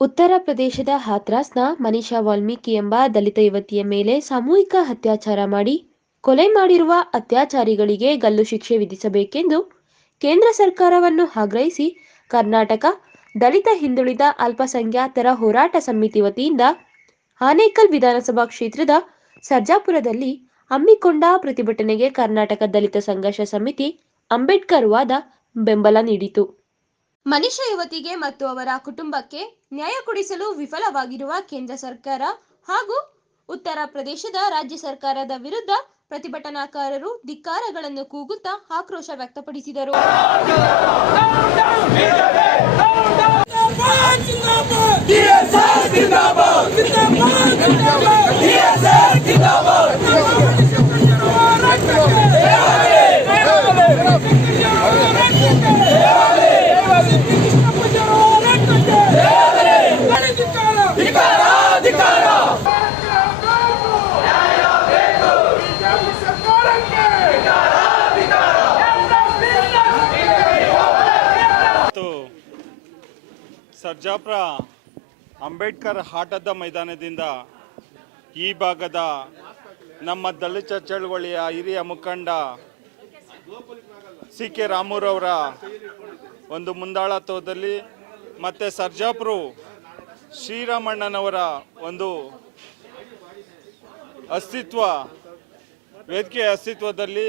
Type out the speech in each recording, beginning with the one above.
ಉತ್ತರ ಪ್ರದೇಶದ ಹಾಥ್ರಾಸ್‌ನ ಮನೀಷಾ ವಾಲ್ಮೀಕಿ ಎಂಬ ದಲಿತ ಯುವತಿಯ ಮೇಲೆ ಸಾಮೂಹಿಕ ಅತ್ಯಾಚಾರ ಮಾಡಿ ಕೊಲೆ ಮಾಡಿರುವ ಅತ್ಯಾಚಾರಿಗಳಿಗೆ ಗಲ್ಲು ಶಿಕ್ಷೆ ವಿಧಿಸಬೇಕೆಂದು ಕೇಂದ್ರ ಸರ್ಕಾರವನ್ನು ಆಗ್ರಹಿಸಿ ಕರ್ನಾಟಕ ದಲಿತ ಹಿಂದುಳಿದ ಅಲ್ಪಸಂಖ್ಯಾತರ ಹೋರಾಟ ಸಮಿತಿ ವತಿಯಿಂದ ಆನೇಕಲ್ ವಿಧಾನಸಭಾ ಕ್ಷೇತ್ರದ ಸರ್ಜಾಪುರದಲ್ಲಿ ಹಮ್ಮಿಕೊಂಡ ಪ್ರತಿಭಟನೆಗೆ ಕರ್ನಾಟಕ ದಲಿತ ಸಂಘರ್ಷ ಸಮಿತಿ ಅಂಬೇಡ್ಕರ್ ವಾದ ಬೆಂಬಲ ನೀಡಿತು. ಮನೀಷಾ ಯುವತಿಗೆ ಮತ್ತು ಅವರ ಕುಟುಂಬಕ್ಕೆ ನ್ಯಾಯ ಕೊಡಿಸಲು ವಿಫಲವಾಗಿರುವ ಕೇಂದ್ರ ಸರ್ಕಾರ ಹಾಗೂ ಉತ್ತರ ಪ್ರದೇಶದ ರಾಜ್ಯ ಸರ್ಕಾರದ ವಿರುದ್ಧ ಪ್ರತಿಭಟನಾಕಾರರು ಧಿಕ್ಕಾರಗಳನ್ನು ಕೂಗುತ್ತಾ ಆಕ್ರೋಶ ವ್ಯಕ್ತಪಡಿಸಿದರು. ಸರ್ಜಾಪುರ ಅಂಬೇಡ್ಕರ್ ಆಟದ ಮೈದಾನದಿಂದ ಈ ಭಾಗದ ನಮ್ಮ ದಲಿತ ಚಳವಳಿಯ ಹಿರಿಯ ಮುಖಂಡ ಸಿ.ಕೆ. ರಾಮುರವರ ಒಂದು ಮುಂದಾಳತ್ವದಲ್ಲಿ ಮತ್ತು ಸರ್ಜಾಪುರ ಶ್ರೀರಾಮಣ್ಣನವರ ಒಂದು ವೇದಿಕೆ ಅಸ್ತಿತ್ವದಲ್ಲಿ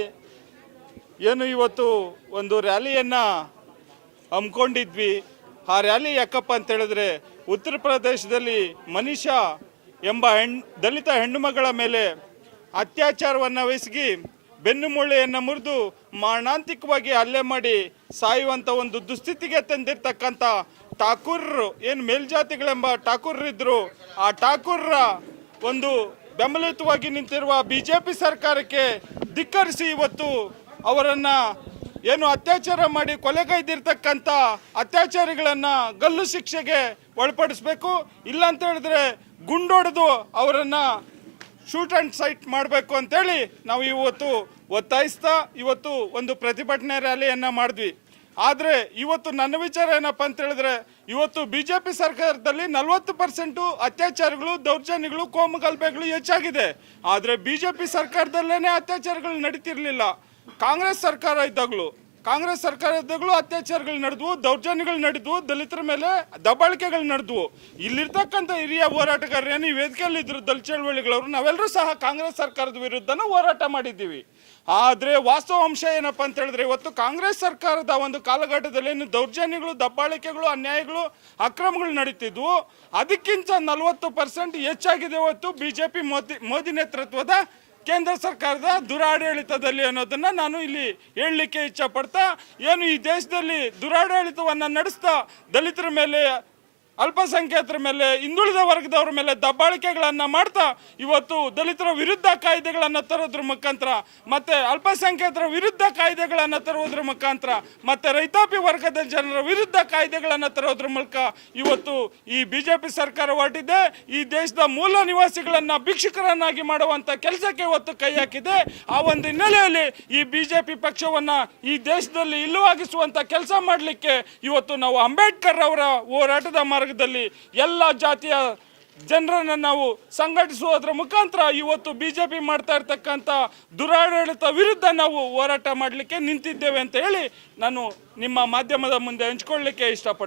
ಏನು ಇವತ್ತು ಒಂದು ರ್ಯಾಲಿಯನ್ನು ಹಮ್ಮಿಕೊಂಡಿದ್ವಿ. ಆ ರ್ಯಾಲಿ ಯಾಕಪ್ಪ ಅಂತ ಹೇಳಿದ್ರೆ, ಉತ್ತರ ಪ್ರದೇಶದಲ್ಲಿ ಮನೀಷಾ ಎಂಬ ದಲಿತ ಹೆಣ್ಣುಮಗಳ ಮೇಲೆ ಅತ್ಯಾಚಾರವನ್ನು ಎಸಗಿ ಬೆನ್ನುಮೂಳೆಯನ್ನು ಮುರಿದು ಮಾರಣಾಂತಿಕವಾಗಿ ಹಲ್ಲೆ ಮಾಡಿ ಸಾಯುವಂಥ ಒಂದು ದುಸ್ಥಿತಿಗೆ ತಂದಿರ್ತಕ್ಕಂಥ ಠಾಕೂರರು ಏನು ಮೇಲ್ಜಾತಿಗಳೆಂಬ ಠಾಕೂರರಿದ್ದರು, ಆ ಠಾಕೂರರ ಒಂದು ಬೆಂಬಲಿತವಾಗಿ ನಿಂತಿರುವ BJP ಸರ್ಕಾರಕ್ಕೆ ಧಿಕ್ಕರಿಸಿ ಇವತ್ತು ಅವರನ್ನು ಏನು ಅತ್ಯಾಚಾರ ಮಾಡಿ ಕೊಲೆಗೈದಿರ್ತಕ್ಕಂಥ ಅತ್ಯಾಚಾರಿಗಳನ್ನು ಗಲ್ಲು ಶಿಕ್ಷೆಗೆ ಒಳಪಡಿಸಬೇಕು. ಇಲ್ಲ ಅಂತ ಹೇಳಿದ್ರೆ ಗುಂಡೊಡೆದು ಅವರನ್ನು ಶೂಟ್ ಆ್ಯಂಡ್ ಸೈಟ್ ಮಾಡಬೇಕು ಅಂತೇಳಿ ನಾವು ಇವತ್ತು ಒತ್ತಾಯಿಸ್ತಾ ಇವತ್ತು ಒಂದು ಪ್ರತಿಭಟನೆ ರ್ಯಾಲಿಯನ್ನು ಮಾಡಿದ್ವಿ. ಆದರೆ ಇವತ್ತು ನನ್ನ ವಿಚಾರ ಏನಪ್ಪ ಅಂತ ಹೇಳಿದ್ರೆ, ಇವತ್ತು BJP ಸರ್ಕಾರದಲ್ಲಿ 40% ಅತ್ಯಾಚಾರಗಳು, ದೌರ್ಜನ್ಯಗಳು, ಕೋಮುಗಲಭೆಗಳು ಹೆಚ್ಚಾಗಿದೆ. ಆದರೆ BJP ಸರ್ಕಾರದಲ್ಲೇ ಅತ್ಯಾಚಾರಗಳು ನಡೀತಿರ್ಲಿಲ್ಲ. ಕಾಂಗ್ರೆಸ್ ಸರ್ಕಾರ ಇದ್ದಾಗಲೂ ಅತ್ಯಾಚಾರಗಳು ನಡೆದವು, ದೌರ್ಜನ್ಯಗಳು ನಡೆದವು, ದಲಿತರ ಮೇಲೆ ದಬ್ಬಾಳಿಕೆಗಳು ನಡೆದವು. ಇಲ್ಲಿರ್ತಕ್ಕಂಥ ಹಿರಿಯ ಹೋರಾಟಗಾರರು ಏನು ಈ ವೇದಿಕೆಯಲ್ಲಿದ್ದರು, ದಲಿತ ಚಳವಳಿಗಳವರು, ನಾವೆಲ್ಲರೂ ಸಹ ಕಾಂಗ್ರೆಸ್ ಸರ್ಕಾರದ ವಿರುದ್ಧನೂ ಹೋರಾಟ ಮಾಡಿದ್ದೀವಿ. ಆದರೆ ವಾಸ್ತವಾಂಶ ಏನಪ್ಪ ಅಂತ ಹೇಳಿದ್ರೆ, ಇವತ್ತು ಕಾಂಗ್ರೆಸ್ ಸರ್ಕಾರದ ಒಂದು ಕಾಲಘಟ್ಟದಲ್ಲಿ ಏನು ದೌರ್ಜನ್ಯಗಳು, ದಬ್ಬಾಳಿಕೆಗಳು, ಅನ್ಯಾಯಗಳು, ಅಕ್ರಮಗಳು ನಡೀತಿದ್ವು, ಅದಕ್ಕಿಂತ 40% ಹೆಚ್ಚಾಗಿದೆ ಇವತ್ತು BJP ಮೋದಿ ನೇತೃತ್ವದ ಕೇಂದ್ರ ಸರ್ಕಾರದ ದುರಾಡಳಿತದಲ್ಲಿ ಅನ್ನೋದನ್ನು ನಾನು ಇಲ್ಲಿ ಹೇಳಲಿಕ್ಕೆ ಇಚ್ಛಪಡ್ತಾ, ಏನು ಈ ದೇಶದಲ್ಲಿ ದುರಾಡಳಿತವನ್ನು ನಡೆಸ್ತಾ ದಲಿತರ ಮೇಲೆ, ಅಲ್ಪಸಂಖ್ಯಾತರ ಮೇಲೆ, ಹಿಂದುಳಿದ ವರ್ಗದವರ ಮೇಲೆ ದಬ್ಬಾಳಿಕೆಗಳನ್ನು ಮಾಡ್ತಾ ಇವತ್ತು ದಲಿತರ ವಿರುದ್ಧ ಕಾಯ್ದೆಗಳನ್ನು ತರೋದ್ರ ಮುಖಾಂತರ, ಮತ್ತು ಅಲ್ಪಸಂಖ್ಯಾತರ ವಿರುದ್ಧ ಕಾಯ್ದೆಗಳನ್ನು ತರೋದ್ರ ಮುಖಾಂತರ, ಮತ್ತು ರೈತಾಪಿ ವರ್ಗದ ಜನರ ವಿರುದ್ಧ ಕಾಯ್ದೆಗಳನ್ನು ತರೋದ್ರ ಮೂಲಕ ಇವತ್ತು ಈ BJP ಸರ್ಕಾರ ಹೊರಟಿದೆ. ಈ ದೇಶದ ಮೂಲ ನಿವಾಸಿಗಳನ್ನು ಭಿಕ್ಷುಕರನ್ನಾಗಿ ಮಾಡುವಂಥ ಕೆಲಸಕ್ಕೆ ಇವತ್ತು ಕೈ ಹಾಕಿದೆ. ಆ ಒಂದು ಹಿನ್ನೆಲೆಯಲ್ಲಿ ಈ BJP ಪಕ್ಷವನ್ನು ಈ ದೇಶದಲ್ಲಿ ಇಲ್ಲವಾಗಿಸುವಂಥ ಕೆಲಸ ಮಾಡಲಿಕ್ಕೆ ಇವತ್ತು ನಾವು ಅಂಬೇಡ್ಕರ್ ಅವರ ಹೋರಾಟದ ಮಾರ್ಗದಲ್ಲಿ ಎಲ್ಲ ಜಾತಿಯ ಜನರನ್ನು ನಾವು ಸಂಘಟಿಸುವುದರ ಮುಖಾಂತರ ಇವತ್ತು BJP ಮಾಡ್ತಾ ಇರ್ತಕ್ಕಂಥ ದುರಾಡಳಿತ ವಿರುದ್ಧ ನಾವು ಹೋರಾಟ ಮಾಡಲಿಕ್ಕೆ ನಿಂತಿದ್ದೇವೆ ಅಂತ ಹೇಳಿ ನಾನು ನಿಮ್ಮ ಮಾಧ್ಯಮದ ಮುಂದೆ ಹಂಚ್ಕೊಳ್ಳಿಕ್ಕೆ ಇಷ್ಟಪಡ್ತೀನಿ.